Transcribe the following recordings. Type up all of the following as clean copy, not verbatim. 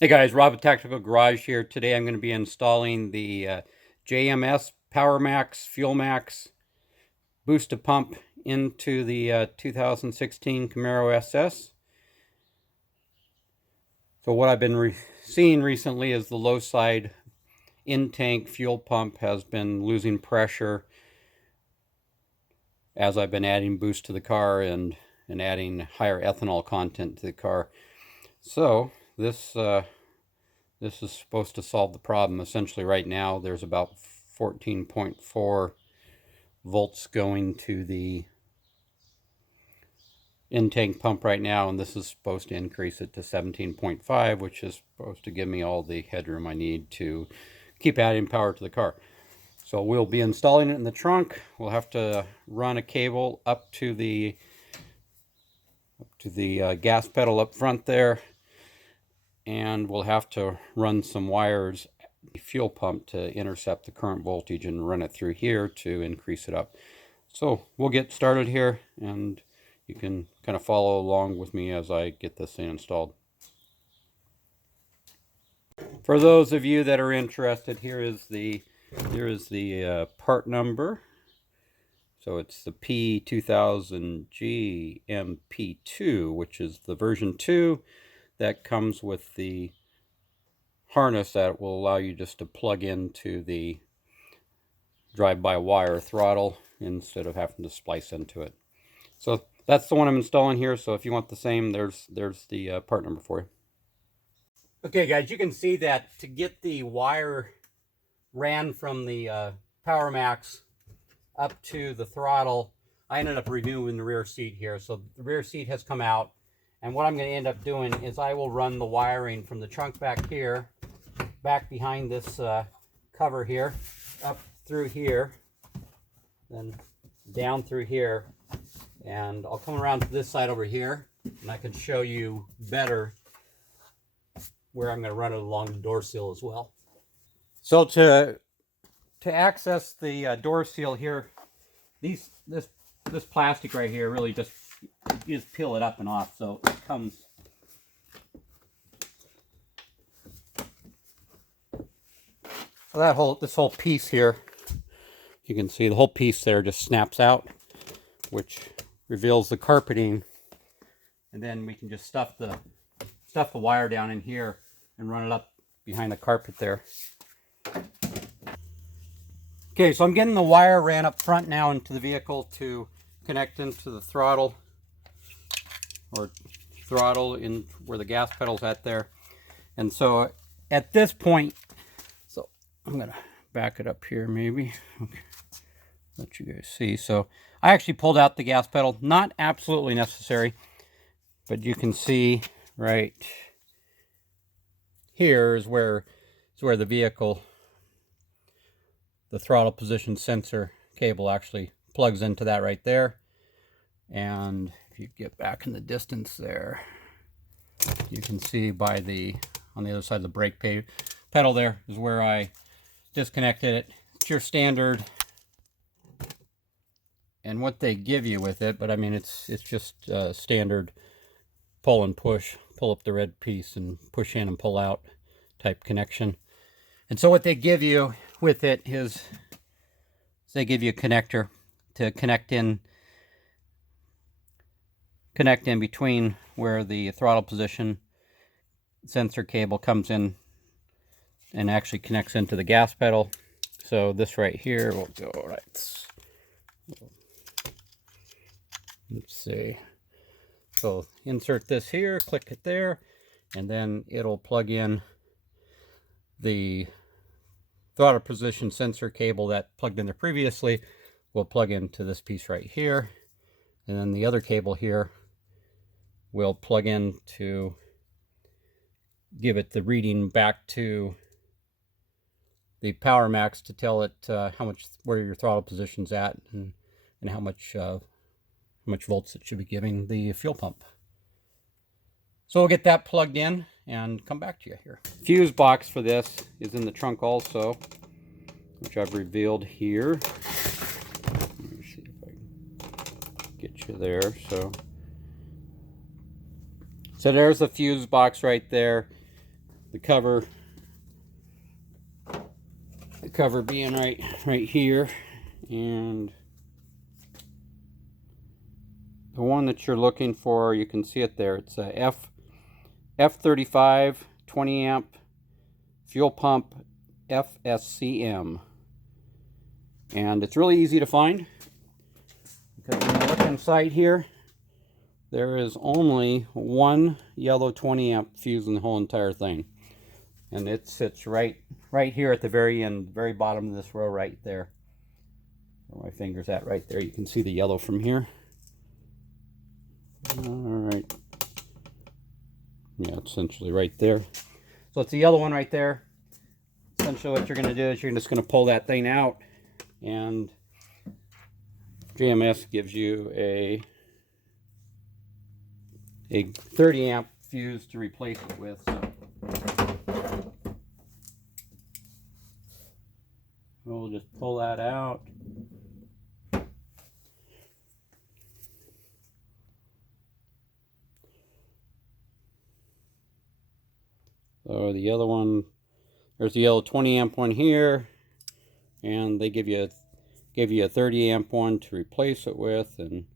Hey guys, Rob at Tactical Garage here. Today I'm going to be installing the JMS Power Max Fuel Max booster pump into the 2016 Camaro SS. So what I've been seeing recently is the low side in-tank fuel pump has been losing pressure as I've been adding boost to the car and adding higher ethanol content to the car. So this is supposed to solve the problem. Essentially right now there's about 14.4 volts going to the in-tank pump right now, and this is supposed to increase it to 17.5, which is supposed to give me all the headroom I need to keep adding power to the car. So we'll be installing it in the trunk. We'll have to run a cable up to the gas pedal up front there, and we'll have to run some wires fuel pump to intercept the current voltage and run it through here to increase it up. So we'll get started here, and you can kind of follow along with me as I get this thing installed. For those of you that are interested, here is the part number. So it's the P2000GMP2, which is the version 2 that comes with the harness that will allow you just to plug into the drive-by-wire throttle instead of having to splice into it. So that's the one I'm installing here. So if you want the same, there's the part number for you. Okay guys, you can see that to get the wire ran from the Power Max up to the throttle, I ended up removing the rear seat here. So the rear seat has come out, and what I'm going to end up doing is I will run the wiring from the trunk back here, back behind this cover here, up through here, then down through here, and I'll come around to this side over here, and I can show you better where I'm going to run it along the door seal as well. So to access the door seal here, this plastic right here really just, you just peel it up and off, so it comes. So this whole piece here, you can see the whole piece there just snaps out, which reveals the carpeting, and then we can just stuff the wire down in here and run it up behind the carpet there. Okay, so I'm getting the wire ran up front now into the vehicle to connect into the throttle, or throttle in where the gas pedal's at there. And so at this point, so I'm gonna back it up here maybe. Okay, let you guys see. So I actually pulled out the gas pedal, not absolutely necessary, but you can see right here is where the vehicle, the throttle position sensor cable actually plugs into that right there. And if you get back in the distance there, you can see by on the other side of the brake pedal there is where I disconnected it. It's your standard, and what they give you with it, but I mean it's just standard pull and push, pull up the red piece and push in and pull out type connection. And so what they give you with it is they give you a connector to connect in between where the throttle position sensor cable comes in and actually connects into the gas pedal. So this right here will go right. Let's see. So insert this here, click it there, and then it'll plug in the throttle position sensor cable that plugged in there previously. Will plug into this piece right here, and then the other cable here will plug in to give it the reading back to the Power Max to tell it where your throttle position's at, and how much volts it should be giving the fuel pump. So we'll get that plugged in and come back to you here. Fuse box for this is in the trunk also, which I've revealed here. Let me see if I can get you there. So there's the fuse box right there. the cover being right here, and the one that you're looking for, you can see it there. It's a F35 20 amp fuel pump FSCM, and it's really easy to find because when you look inside here, there is only one yellow 20 amp fuse in the whole entire thing, and it sits right here at the very end, very bottom of this row right there, where my finger's at right there. You can see the yellow from here. All right, yeah, essentially right there. So it's the yellow one right there. Essentially what you're going to do is you're just going to pull that thing out, and JMS gives you a 30 amp fuse to replace it with. So we'll just pull that out. So the yellow one, there's the yellow 20 amp one here, and they give you a 30 amp one to replace it with, and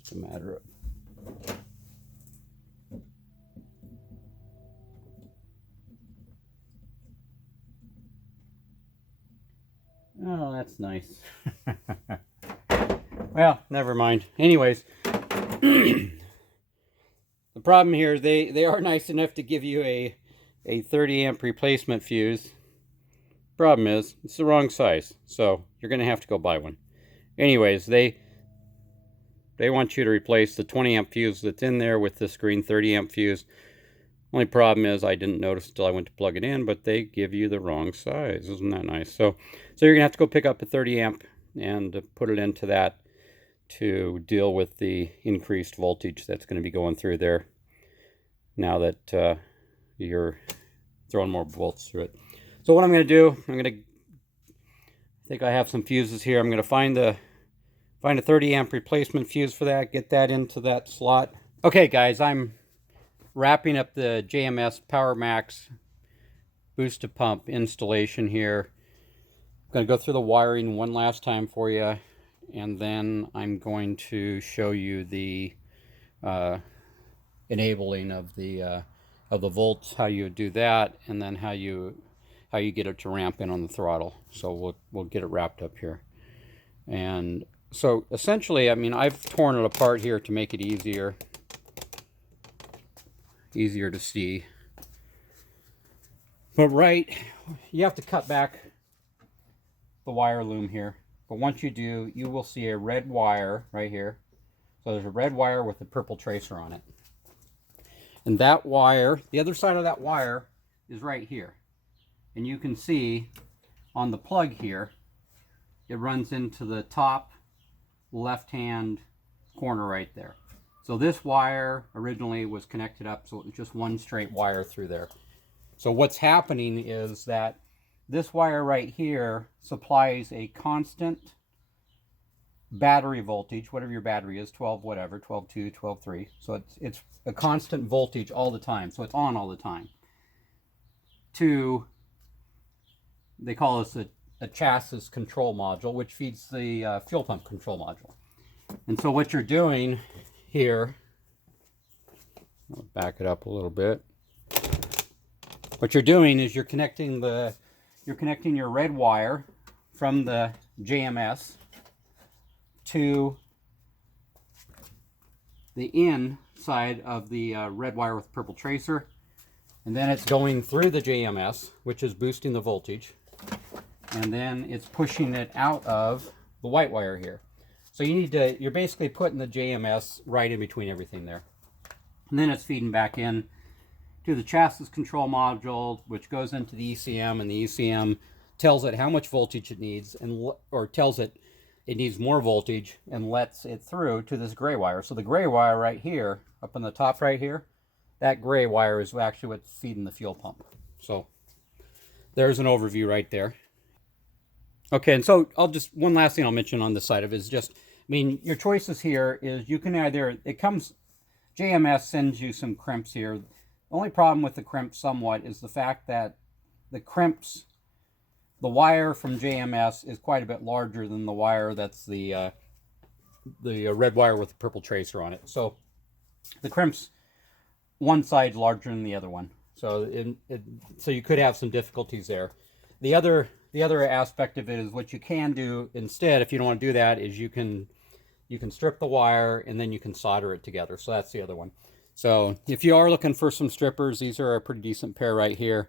it's a matter of oh, that's nice. Well, never mind. Anyways, the problem here is they are nice enough to give you a 30 amp replacement fuse. Problem is, it's the wrong size, so you're going to have to go buy one. Anyways, they want you to replace the 20 amp fuse that's in there with this green 30 amp fuse. Only problem is I didn't notice until I went to plug it in, but they give you the wrong size. Isn't that nice? So you're going to have to go pick up a 30 amp and put it into that to deal with the increased voltage that's going to be going through there now that you're throwing more volts through it. So what I'm going to do, I think I have some fuses here. I'm going to find a 30 amp replacement fuse for that, get that into that slot. Okay guys, I'm wrapping up the JMS Power Max boosted pump installation here. I'm going to go through the wiring one last time for you, and then I'm going to show you the enabling of the volts, how you do that, and then how you get it to ramp in on the throttle. So we'll get it wrapped up here. And so essentially, I mean, I've torn it apart here to make it easier to see. But you have to cut back the wire loom here. But once you do, you will see a red wire right here. So there's a red wire with a purple tracer on it. And that wire, the other side of that wire is right here. And you can see on the plug here, it runs into the top left-hand corner right there. So this wire originally was connected up, so it was just one straight wire through there. So what's happening is that this wire right here supplies a constant battery voltage, whatever your battery is, 12 whatever, 12.2, 12.3. So it's a constant voltage all the time, so it's on all the time. They call this a chassis control module, which feeds the fuel pump control module. And so what you're doing here, I'll back it up a little bit. What you're doing is you're connecting your red wire from the JMS to the inside of the red wire with purple tracer, and then it's going through the JMS, which is boosting the voltage, and then it's pushing it out of the white wire here. So you're basically putting the JMS right in between everything there. And then it's feeding back in to the chassis control module, which goes into the ECM, and the ECM tells it how much voltage it needs, or tells it needs more voltage, and lets it through to this gray wire. So the gray wire right here, up on the top right here, that gray wire is actually what's feeding the fuel pump. So there's an overview right there. Okay, and so one last thing I'll mention on this side of it is just, I mean, your choices here is you can either, JMS sends you some crimps here. The only problem with the crimps somewhat is the fact that the crimps, the wire from JMS is quite a bit larger than the wire that's the red wire with the purple tracer on it. So the crimps, one side's larger than the other one. So so you could have some difficulties there. The other aspect of it is what you can do instead, if you don't want to do that, is you can strip the wire and then you can solder it together. So that's the other one. So if you are looking for some strippers, these are a pretty decent pair right here.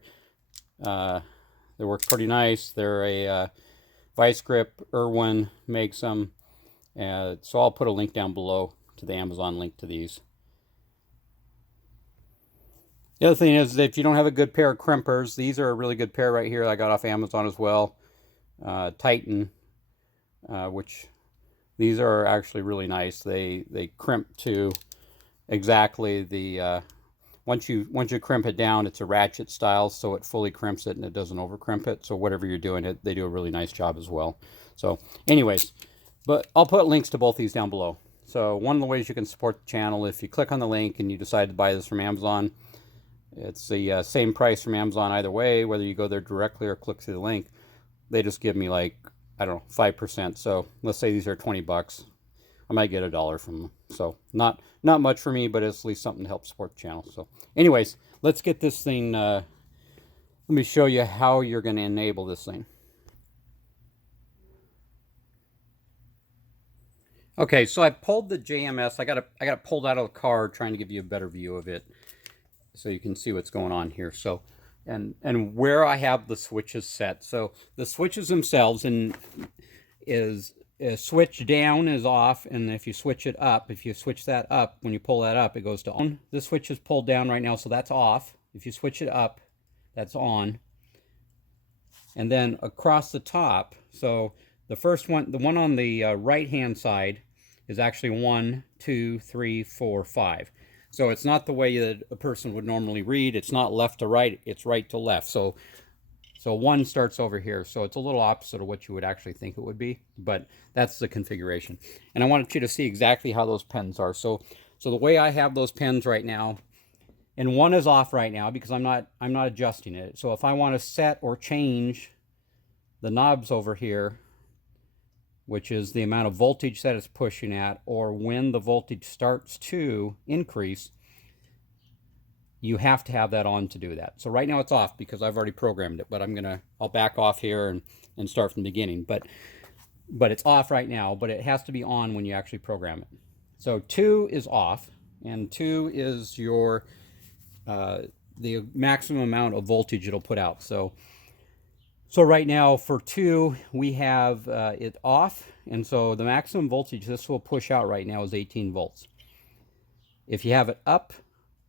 They work pretty nice. They're a vice grip. Irwin makes them. So I'll put a link down below to the Amazon link to these. The other thing is that if you don't have a good pair of crimpers, these are a really good pair right here I got off Amazon as well. Titan, which these are actually really nice. They crimp to exactly the once you crimp it down, it's a ratchet style, so it fully crimps it and it doesn't over crimp it. So whatever you're doing, they do a really nice job as well. So anyways, but I'll put links to both these down below. So one of the ways you can support the channel, if you click on the link and you decide to buy this from Amazon, it's the same price from Amazon either way, whether you go there directly or click through the link. They just give me like, I don't know, 5%. So let's say these are 20 bucks. I might get $1 from them. So not much for me, but it's at least something to help support the channel. So anyways, let's get this thing, let me show you how you're going to enable this thing. Okay, so I pulled the JMS. I got it pulled out of the car, trying to give you a better view of it, so you can see what's going on here. So, and where I have the switches set. So the switches themselves is switch down is off, and if you switch it up, if you switch that up, when you pull that up, it goes to on. The switch is pulled down right now, so that's off. If you switch it up, that's on. And then across the top, so the first one, the one on the right hand side, is actually 1, 2, 3, 4, 5. So it's not the way that a person would normally read. It's not left to right, it's right to left. So 1 starts over here. So it's a little opposite of what you would actually think it would be, but that's the configuration. And I wanted you to see exactly how those pens are. So the way I have those pens right now, and 1 is off right now because I'm not adjusting it. So if I want to set or change the knobs over here, which is the amount of voltage that it's pushing at, or when the voltage starts to increase, you have to have that on to do that. So right now it's off because I've already programmed it, but I'll back off here and start from the beginning. But it's off right now, but it has to be on when you actually program it. So 2 is off, and 2 is your the maximum amount of voltage it'll put out. So right now for 2, we have it off, and so the maximum voltage this will push out right now is 18 volts. If you have it up,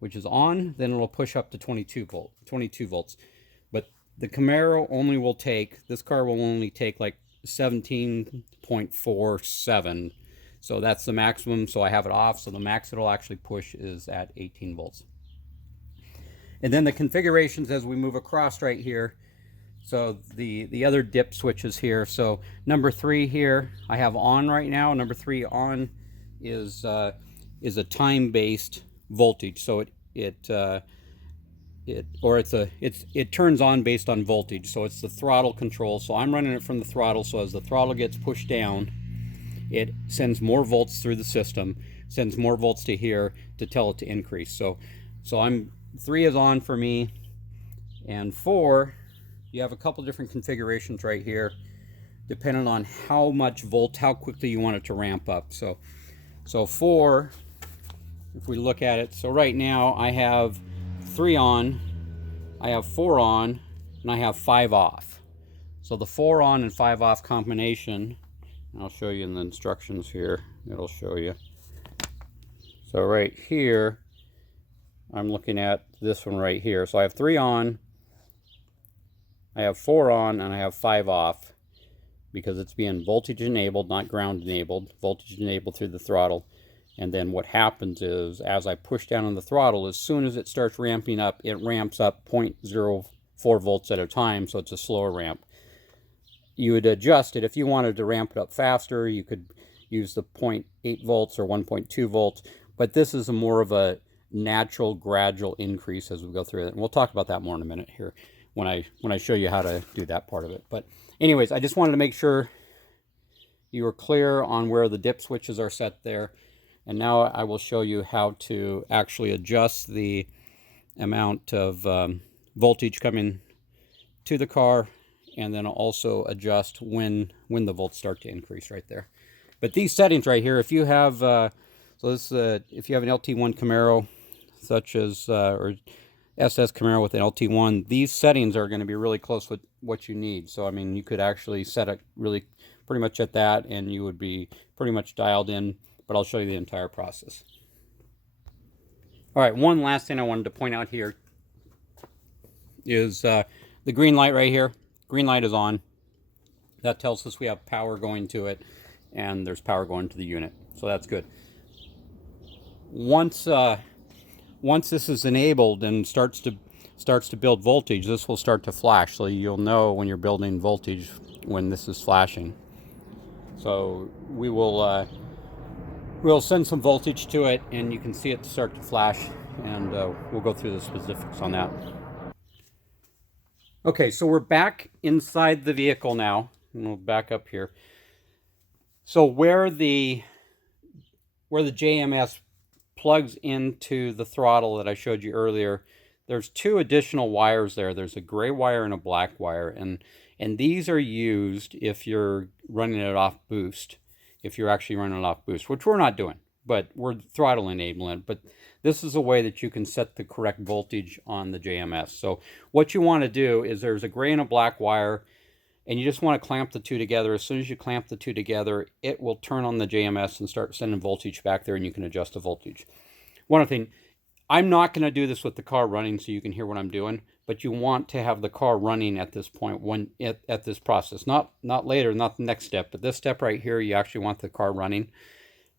which is on, then it'll push up to 22 volts. But the Camaro only will take, this car will only take like 17.47. So that's the maximum, so I have it off, so the max it'll actually push is at 18 volts. And then the configurations as we move across right here, so the other dip switches here. So number 3 here, I have on right now. Number 3 on is a time-based voltage. So it turns on based on voltage. So it's the throttle control. So I'm running it from the throttle. So as the throttle gets pushed down, it sends more volts through the system, sends more volts to here to tell it to increase. So 3 is on for me, and 4. You have a couple different configurations right here, depending on how quickly you want it to ramp up. So 4, if we look at it, so right now I have 3 on, I have 4 on, and I have 5 off. So the 4 on and 5 off combination, I'll show you in the instructions here, it'll show you. So right here, I'm looking at this one right here. So I have 3 on, I have 4 on, and I have 5 off because it's being voltage enabled, not ground enabled. Voltage enabled through the throttle. And then what happens is, as I push down on the throttle, as soon as it starts ramping up, it ramps up 0.04 volts at a time, so it's a slower ramp. You would adjust it. If you wanted to ramp it up faster, you could use the 0.8 volts or 1.2 volts. But this is more of a natural gradual increase as we go through it. And we'll talk about that more in a minute here when I show you how to do that part of it. But anyways, I just wanted to make sure you are clear on where the dip switches are set there. And now I will show you how to actually adjust the amount of voltage coming to the car, and then also adjust when the volts start to increase right there. But these settings right here, if you have if you have an LT1 Camaro, such as or SS Camaro with an LT1, these settings are going to be really close with what you need. So I mean, you could actually set it really pretty much at that, and you would be pretty much dialed in. But I'll show you the entire process. All right, one last thing I wanted to point out here is the green light right here. Green light is on. That tells us we have power going to it, and there's power going to the unit, so that's good. Once this is enabled and starts to build voltage, this will start to flash, so you'll know when you're building voltage when this is flashing. So we'll send some voltage to it, and you can see it start to flash, and we'll go through the specifics on that. Okay, so we're back inside the vehicle now, and we'll back up here. So where the JMS plugs into the throttle that I showed you earlier, there's two additional wires there. There's a gray wire and a black wire, and these are used if you're running it off boost. If you're actually running it off boost, which we're not doing, but we're throttle enabling it. But this is a way that you can set the correct voltage on the JMS. So what you want to do is there's a gray and a black wire, and you just want to clamp the two together. As soon as you clamp the two together, it will turn on the JMS and start sending voltage back there, and you can adjust the voltage. One other thing, I'm not going to do this with the car running so you can hear what I'm doing, but you want to have the car running at this point, at this process. Not later, not the next step, but this step right here, you actually want the car running,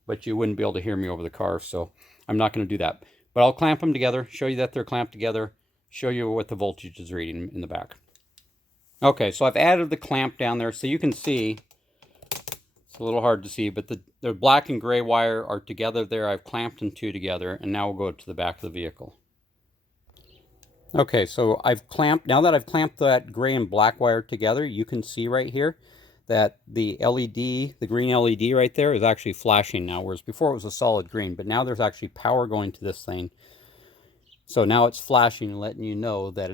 but you wouldn't be able to hear me over the car, so I'm not going to do that. But I'll clamp them together, show you that they're clamped together, show you what the voltage is reading in the back. Okay, so I've added the clamp down there so you can see. It's a little hard to see, but the black and gray wire are together there. I've clamped them two together, and now we'll go to the back of the vehicle. Okay, so now that I've clamped that gray and black wire together, you can see right here that the LED, the green LED right there, is actually flashing now, whereas before it was a solid green, but now there's actually power going to this thing. So now it's flashing and letting you know that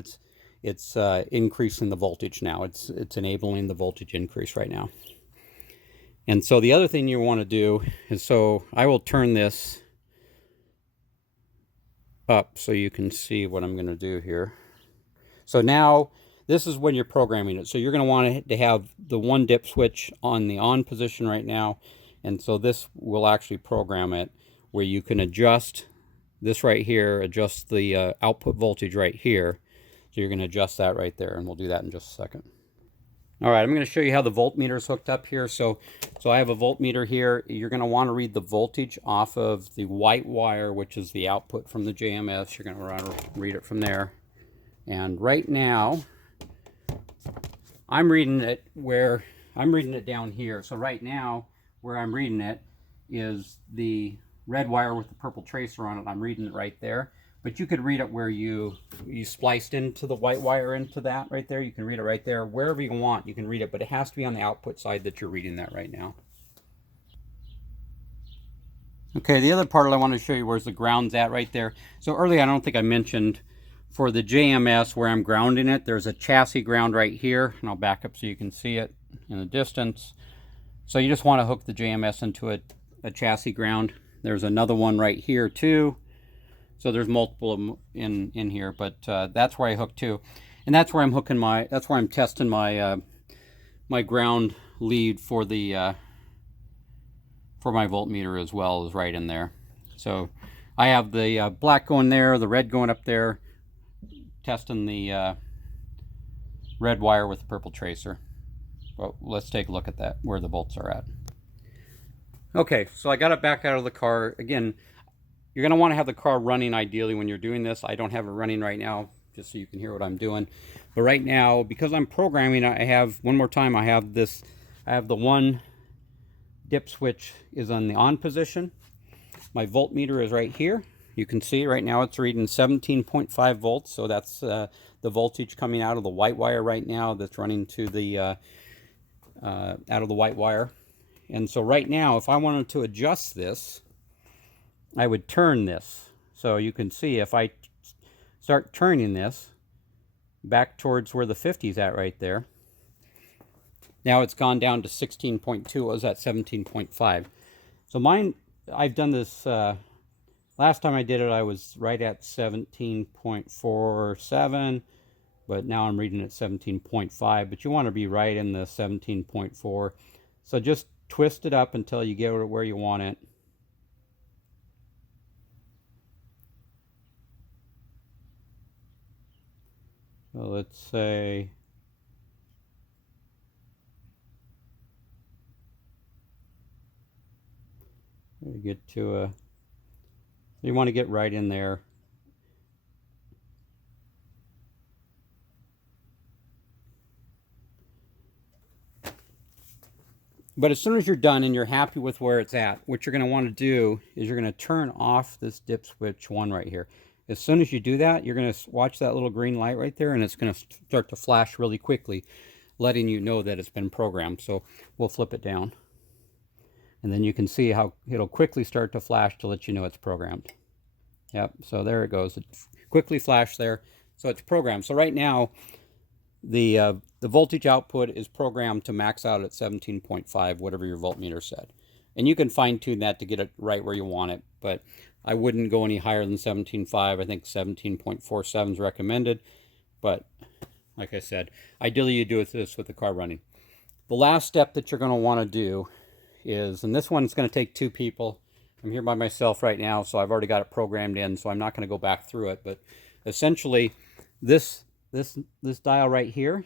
it's increasing the voltage now. It's enabling the voltage increase right now. And so the other thing you want to do is, so I will turn this up so you can see what I'm going to do here. So now this is when you're programming it. So you're going to want to have the one dip switch on the on position right now. And so this will actually program it where you can adjust this right here, adjust the output voltage right here. So you're going to adjust that right there, and we'll do that in just a second. All right, I'm going to show you how the voltmeter is hooked up here. So I have a voltmeter here. You're going to want to read the voltage off of the white wire, which is the output from the JMS. You're going to want to read it from there. And right now, I'm reading it down here. So right now, where I'm reading it is the red wire with the purple tracer on it. I'm reading it right there. But you could read it where you spliced into the white wire into that right there. You can read it right there. Wherever you want, you can read it, but it has to be on the output side that you're reading that right now. Okay, the other part I want to show you where's the ground's at right there. So earlier, I don't think I mentioned, for the JMS where I'm grounding it, there's a chassis ground right here, and I'll back up so you can see it in the distance. So you just want to hook the JMS into a chassis ground. There's another one right here too. So there's multiple in here, but that's where I hook to, and that's where I'm hooking that's where I'm testing my my ground lead for the for my voltmeter as well, is right in there. So I have the black going there, the red going up there, testing the red wire with the purple tracer. Well, let's take a look at that, where the volts are at. Okay, so I got it back out of the car. Again, you're going to want to have the car running ideally when you're doing this. I don't have it running right now, just so you can hear what I'm doing. But right now, because I'm programming, I have, one more time, I have the one dip switch is on the on position. My voltmeter is right here. you can see right now it's reading 17.5 volts. So that's the voltage coming out of the white wire right now that's running to the out of the white wire. And so right now, if I wanted to adjust this, I would turn this. So you can see if I start turning this back towards where the 50 is at right there, now it's gone down to 16.2. It was at 17.5. So mine, I've done this, last time I did it, I was right at 17.47, but now I'm reading at 17.5, but you want to be right in the 17.4. So just twist it up until you get it where you want it. So let's say we get to a, you want to get right in there. But as soon as you're done and you're happy with where it's at, what you're going to want to do is you're going to turn off this dip switch 1 right here. As soon as you do that, you're going to watch that little green light right there, and it's going to start to flash really quickly, letting you know that it's been programmed. So we'll flip it down. And then you can see how it'll quickly start to flash to let you know it's programmed. Yep, so there it goes. It quickly flashed there. So it's programmed. So right now, the voltage output is programmed to max out at 17.5, whatever your voltmeter said. And you can fine tune that to get it right where you want it, but I wouldn't go any higher than 17.5. I think 17.47 is recommended, but like I said, ideally you do this with the car running. The last step that you're going to want to do is, and this one's going to take 2 people. I'm here by myself right now, so I've already got it programmed in, so I'm not going to go back through it, but essentially this dial right here,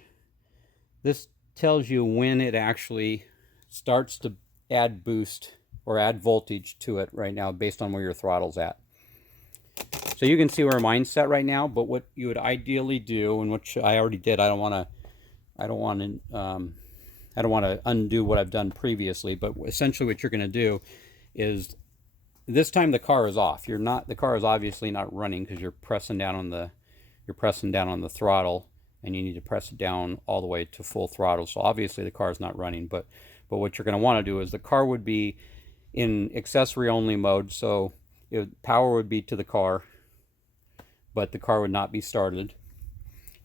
this tells you when it actually starts to add boost or add voltage to it right now based on where your throttle's at. So you can see where mine's set right now, but what you would ideally do, and which I already did, I don't want to undo what I've done previously, but essentially what you're going to do is this time the car is off. The car is obviously not running because you're pressing down on the throttle, and you need to press it down all the way to full throttle. So obviously the car is not running, but what you're going to want to do is the car would be in accessory only mode. So power would be to the car, but the car would not be started.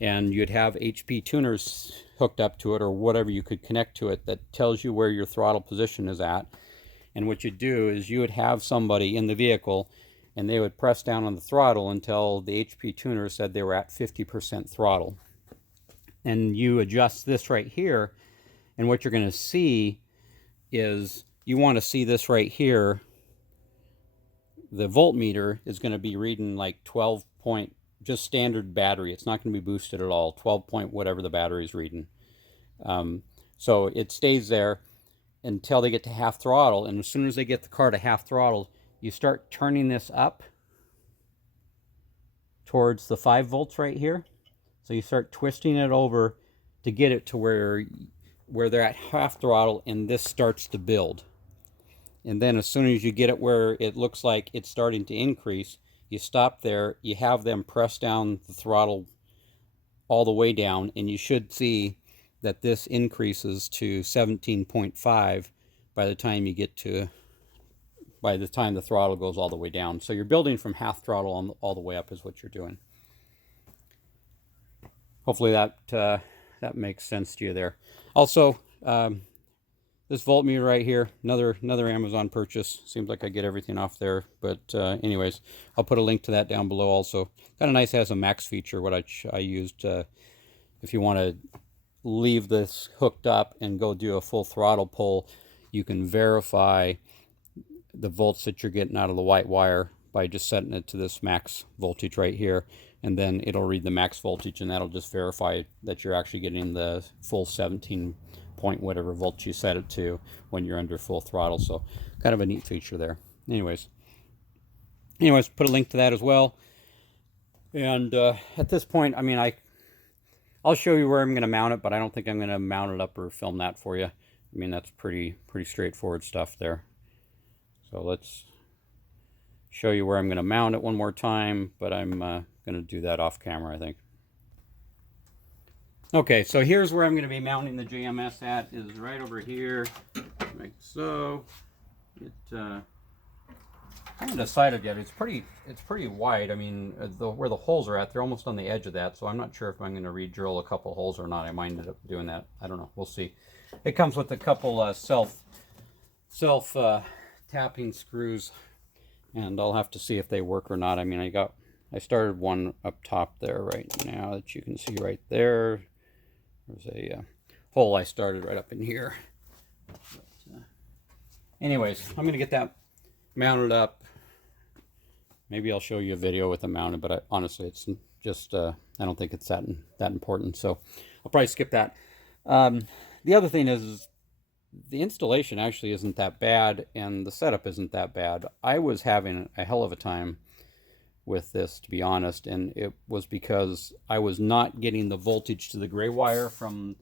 And you'd have HP tuners hooked up to it, or whatever you could connect to it, that tells you where your throttle position is at. And what you do is you would have somebody in the vehicle, and they would press down on the throttle until the HP tuner said they were at 50% throttle. And you adjust this right here, and what you're going to see is, you want to see this right here, the voltmeter is going to be reading like 12 point, just standard battery. It's not going to be boosted at all, 12 point whatever the battery is reading. So it stays there until they get to half throttle, and as soon as they get the car to half throttle, you start turning this up towards the 5 volts right here. So you start twisting it over to get it to where they're at half throttle, and this starts to build. And then as soon as you get it where it looks like it's starting to increase, you stop there, you have them press down the throttle all the way down, and you should see that this increases to 17.5 by the time the throttle goes all the way down. So you're building from half throttle all the way up is what you're doing. Hopefully that makes sense to you there. Also, this voltmeter right here, another Amazon purchase. Seems like I get everything off there, but anyways, I'll put a link to that down below also. Kind of nice, has a max feature, what I used. If you want to leave this hooked up and go do a full throttle pull, you can verify the volts that you're getting out of the white wire by just setting it to this max voltage right here, and then it'll read the max voltage, and that'll just verify that you're actually getting the full 17 point whatever volts you set it to when you're under full throttle. So kind of a neat feature there. Anyways, put a link to that as well. And at this point, I mean, I'll show you where I'm going to mount it, but I don't think I'm going to mount it up or film that for you. I mean, that's pretty straightforward stuff there. So let's show you where I'm going to mount it one more time, but I'm going to do that off camera, I think. Okay, so here's where I'm going to be mounting the JMS at, is right over here, like so. It I haven't decided yet. It's pretty wide. I mean, where the holes are at, they're almost on the edge of that, so I'm not sure if I'm going to re-drill a couple holes or not. I might end up doing that. I don't know. We'll see. It comes with a couple self tapping screws, and I'll have to see if they work or not. I mean, I started one up top there right now that you can see right there. There's a hole I started right up in here. But, anyways, I'm going to get that mounted up. Maybe I'll show you a video with it mounted, but honestly, it's just, I don't think it's that important, so I'll probably skip that. The other thing is the installation actually isn't that bad, and the setup isn't that bad. I was having a hell of a time with this, to be honest, and it was because I was not getting the voltage to the gray wire from,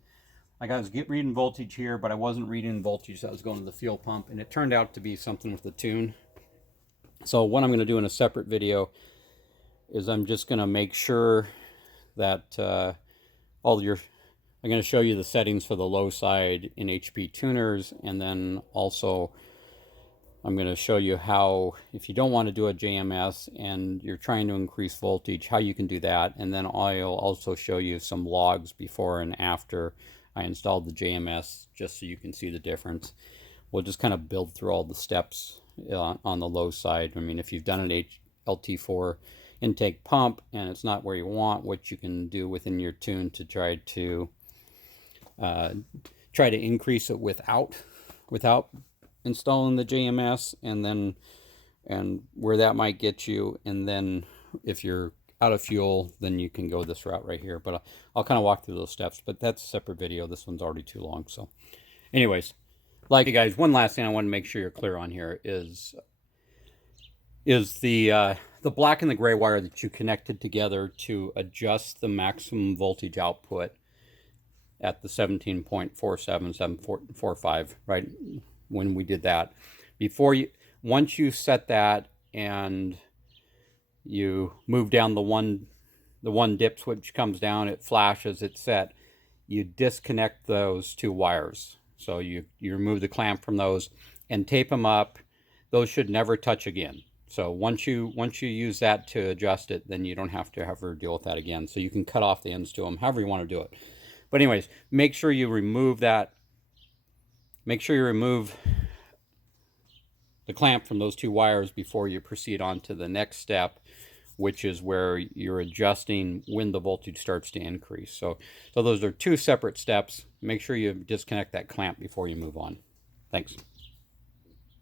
like, I was reading voltage here, but I wasn't reading voltage that was going to the fuel pump, and it turned out to be something with the tune. So what I'm going to do in a separate video is I'm just going to make sure that I'm going to show you the settings for the low side in HP tuners, and then also I'm going to show you how, if you don't want to do a JMS and you're trying to increase voltage, how you can do that. And then I'll also show you some logs before and after I installed the JMS, just so you can see the difference. We'll just kind of build through all the steps on the low side. I mean, if you've done an LT4 intake pump and it's not where you want, what you can do within your tune to try to increase it without installing the JMS, and where that might get you. And then if you're out of fuel, then you can go this route right here. But I'll kind of walk through those steps, but that's a separate video. This one's already too long. So anyways, like, you guys, one last thing I want to make sure you're clear on here is the black and the gray wire that you connected together to adjust the maximum voltage output at the 17.47, 7.45, right? When we did that, once you set that and you move down the one dip switch comes down, it flashes, it's set, you disconnect those two wires. So you remove the clamp from those and tape them up. Those should never touch again. So once you use that to adjust it, then you don't have to ever deal with that again. So you can cut off the ends to them, however you want to do it. But anyways, make sure you remove that. Make sure you remove the clamp from those two wires before you proceed on to the next step, which is where you're adjusting when the voltage starts to increase. So those are two separate steps. Make sure you disconnect that clamp before you move on. Thanks.